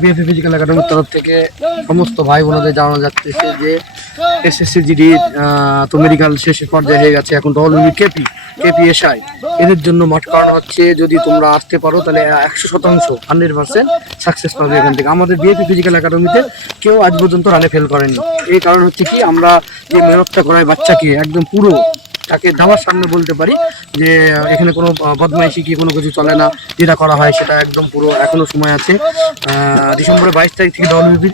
BAP physical একাডেমির তরফ থেকে সমস্ত ভাই বোনদের জানানো যাচ্ছে যে এসএসসি জিডি তো মেডিকেল শেষের পর্যায়ে হয়ে গেছে, এখন ডব্লিউবি কেপি কেপিএসআই এদের জন্য মাঠ করানো হচ্ছে। যদি তোমরা আসতে পারো তাহলে 100% 100% সাকসেস পাবে এখান থেকে। আমাদের বিএপি ফিজিক্যাল একাডেমিতে কেউ আজ পর্যন্ত রানে ফেল করেনি। এই কারণ হচ্ছে কি, আমরা যে মেহনতটা করাই বাচ্চাকে একদম পুরো তাকে দাবার সামনে বলতে পারি যে এখানে কোনো বদমাইশি কি কোনো কিছু চলে না, যেটা করা হয় সেটা একদম পুরো। এখনো সময় আছে, ডিসেম্বরের 22 তারিখ থেকে ডব্লিউবি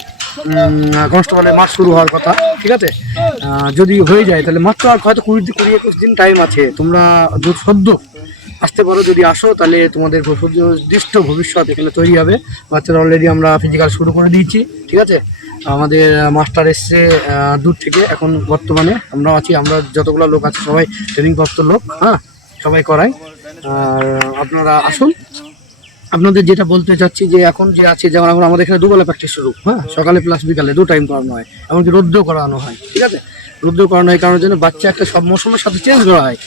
কনস্টেবলের মাঠ শুরু হওয়ার কথা, ঠিক আছে? যদি হয়ে যায় তাহলে মাত্র আর হয়তো 20-21 দিন টাইম আছে। তোমরা সদ্য আসতে পারো, যদি আসো তাহলে তোমাদের সুনির্দিষ্ট ভবিষ্যৎ এখানে তৈরি হবে। বাচ্চারা অলরেডি আমরা ফিজিক্যাল শুরু করে দিয়েছি, ঠিক আছে? আমাদের মাস্টার এসছে দূর থেকে, এখন বর্তমানে আমরা আছি, আমরা যতগুলো লোক আছে সবাই ট্রেনিংপ্রাপ্ত লোক, হ্যাঁ, সবাই করাই। আর আপনারা আসুন। আপনাদের যেটা বলতে চাচ্ছি যে এখন যে আছে, যেমন এখন আমাদের এখানে দুবেলা প্র্যাকটিস শুরু, হ্যাঁ, সকালে প্লাস বিকালে 2 টাইম করানো হয়, এমনকি রোদ্র করানো হয়, ঠিক আছে? রোদ্র করানো হয় কারণের জন্য বাচ্চা একটা সব মৌসুমের সাথে চেঞ্জ করা হয়,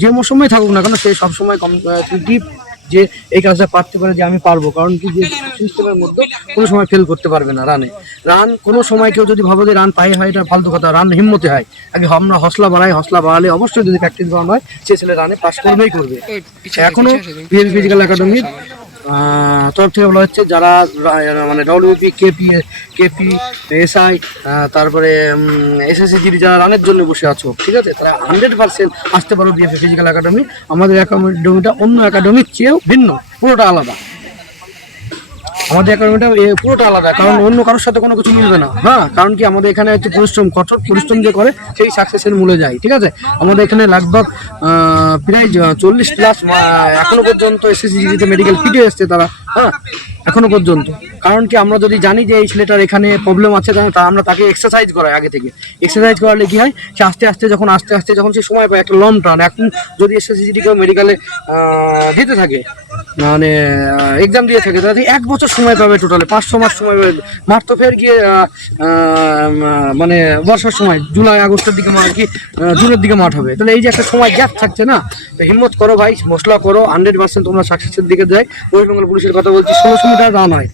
যে মৌসুমেই থাকুক না কেন সে সবসময় ডিপ যে এই কাজটা পারতে পারে, যে আমি পারবো। কারণ কি, যে সিস্টেমের মধ্যে কোনো সময় ফেল করতে পারবে না। রান কোনো সময় কেউ যদি ভাবো যে রান পাই হয়, এটা ফালতু কথা। রান হিম্মতে হয়, আগে আমরা হসলা বাড়াই, হসলা বাড়ালে অবশ্যই যদি প্র্যাকটিস করানো হয় সে ছেলে রানে পাস করবেই করবে। এখনো বিএপি ফিজিক্যাল একাডেমির তরফ থেকে বলা হচ্ছে, যারা মানে ডব্লিউপি কেপি এসআই তারপরে এসএসসি জিডি যারা রানের জন্য বসে আছো, ঠিক আছে, তারা 100% আসতে পারো বিএপি ফিজিক্যাল একাডেমি। আমাদের একাডেমিটা অন্য একাডেমির চেয়েও ভিন্ন, পুরোটা আলাদা। আমাদের একাডেমিটা পুরোটা আলাদা, কারণ অন্য কারোর সাথে কোনো কিছু মিলবে না। হ্যাঁ, কারণ কি, আমাদের এখানে হচ্ছে পরিশ্রম, কঠোর পরিশ্রম যে করে সেই সাকসেসের মূলে যায়, ঠিক আছে? আমাদের এখানে লাগভগ প্রায় 40+ এখনো পর্যন্ত এসএসসি জিডিতে মেডিকেল ফিটে এসছে তারা, হ্যাঁ, এখনো পর্যন্ত। কারণ কি, আমরা যদি জানি যে এই ছেলেটার এখানে প্রবলেম আছে, আমরা তাকে এক্সারসাইজ করাই আগে থেকে। এক্সারসাইজ করালে কি হয়, সে আস্তে আস্তে যখন সে সময় পায়, একটা লং টার্ন। এখন যদি এসএসসি জিডি কেউ মেডিকেলে দিতে থাকে, মানে এক্সাম দিয়ে থাকে, তাহলে 1 বছর সময় পাবে, টোটালে 500 মাস সময় পাবে। মাঠ তো ফের গিয়ে মানে বর্ষার সময় জুলাই আগস্টের দিকে মাঠ কি জুনের দিকে মাঠ হবে, তাহলে এই যে একটা সময় গ্যাপ থাকছে না, তো হিম্মত করো ভাই, মশলা করো, 100% তোমরা সাকসেসের দিকে যাই। ওয়েস্ট বেঙ্গল পুলিশের কথা বলছি, 1600 মিটার রান হয়,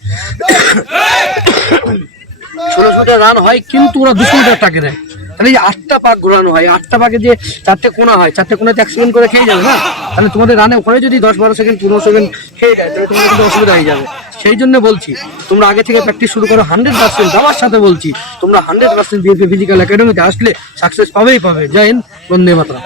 1600 মিটার রান হয়, কিন্তু ওরা 200 মিটার টাকে দেয়। তাহলে এই 8টা পাক ঘোরানো হয়, 8টা পাকে যে 4টে কোণা হয়, 4টে কোণাতে 1 সেকেন্ড করে খেয়ে যাবে না? তাহলে তোমাদের রানে ওখানে যদি 10-12 সেকেন্ড 15 সেকেন্ড খেয়ে যায়, তাহলে তোমাদের কিন্তু অসুবিধা হয়ে যাবে। সেই জন্য বলছি, তোমরা আগে থেকে প্র্যাকটিস শুরু করো 100%। আমার সাথে বলছি, তোমরা 100% বিএপি ফিজিক্যাল একাডেমিতে আসলে সাকসেস পাবেই পাবে। জয় হিন্দ, বন্দে মাতরম।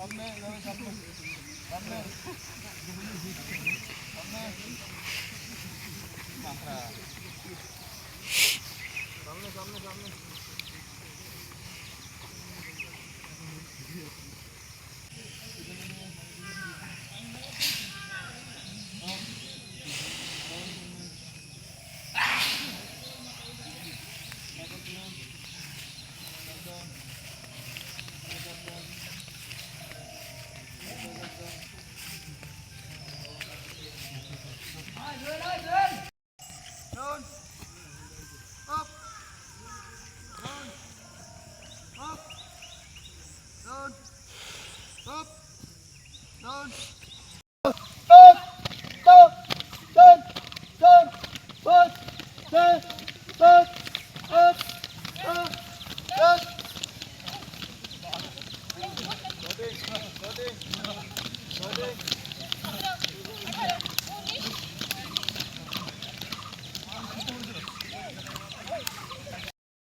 সামনে